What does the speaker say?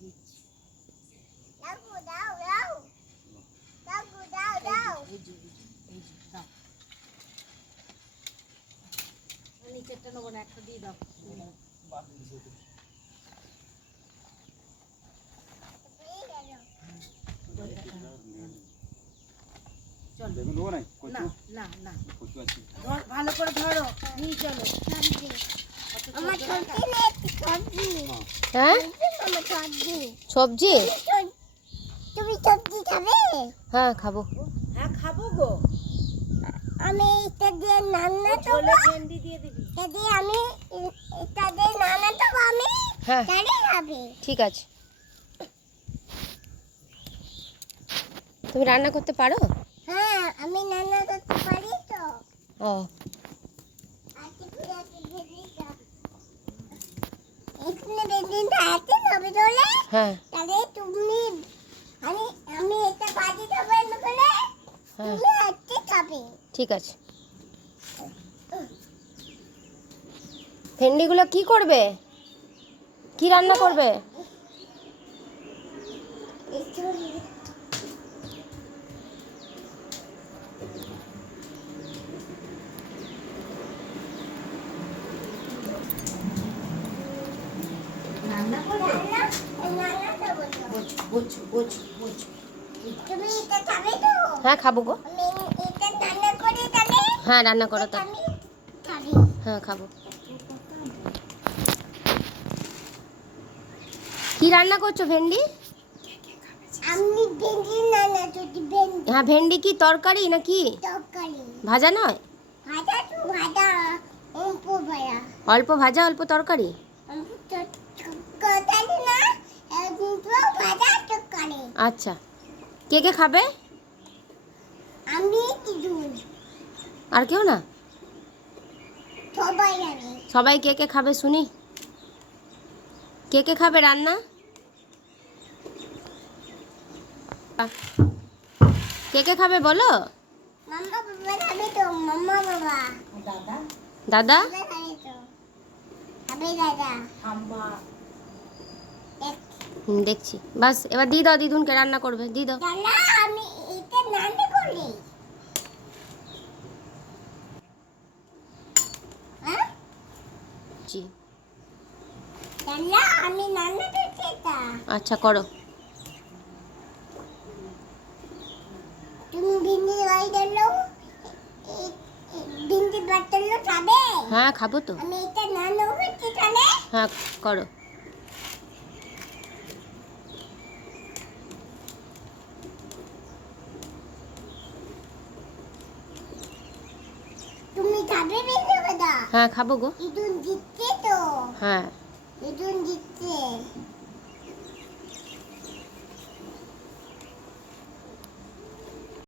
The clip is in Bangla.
দিচ্ছে দিচ্ছে নিচেরটা নেবো না, একটা দিয়ে দাও। না না, ভালো করে ধরো, নিয়ে চলো। হ্যাঁ সবজি, তুমি সবজি খাবে? হ্যাঁ খাবো। হ্যাঁ খাবো গো। আমি এটা দিয়ে রান্না ঝোলে ভেন্ডি দিয়ে দিবি। এটা দিয়ে আমি এটা দিয়ে রান্না তো আমি হ্যাঁ তারে খাবে। ঠিক আছে। তুমি রান্না করতে পারো? হ্যাঁ আমি রান্না করতে পারি তো। ও আজকে পুরো ভেজিটা এখানে ভেজিটা আছে তবে তোলে। হ্যাঁ তাহলে তুমি আমি এটা বাজি খাবো না বলে হ্যাঁ তুমি আজকে খাবে। ঠিক আছে। ভেন্ডিগুলো কি করবে, কি রান্না করবে? রান্না করবে? রান্নাটা বলো। বোঝো বোঝো বোঝো বোঝো। তুমি এটা খাবে তো? হ্যাঁ খাবো গো। আমি এটা রান্না করে তাহলে হ্যাঁ রান্না করো তো। আমি খাবি। হ্যাঁ খাবো। কি রান্না করছো? ভেন্ডি? আমি ভেন্ডি রান্না করছি ভেন্ডি হ্যাঁ ভেন্ডি কি তরকারি নাকি তরকারি। ভাজা নয়? ভাজা তো ভাজা অল্প ভাজা অল্প ভাজা অল্প তরকারি। অল্প তরকারি না দুটো ভাজা তরকারি। আচ্ছা, কে কে খাবে? আমি দিদুন আর কেউ না? সবাই আমি সবাই কে কে খাবে শুনি, কে কে খাবে রান্না? কে কে খাবে বলো? মাম্মা বাবা খাবে তো মাম্মা বাবা দাদা দাদা? দাদা খাবে তো খাবে দাদা আম্মা। দেখছি। বাস এবার দিয়ে দাও, দিদুনকে রান্না করবে, দিয়ে দাও। দাদা আমি এটা রান্না করি। হ্যাঁ জি দাদা আমি রান্না করছি এটা। আচ্ছা করো। তুমি ভিন্ডি বাড়ি দিলো ভিন্ডি বাটলো খাবে? হ্যাঁ খাবো তো। আমি এটা রান্না করছি তাহলে হ্যাঁ করো। তুমি খাবে ভিন্ডি বাদা? হ্যাঁ খাবো গো। ইদুন জিতছে তো। হ্যাঁ ইদুন জিতছে।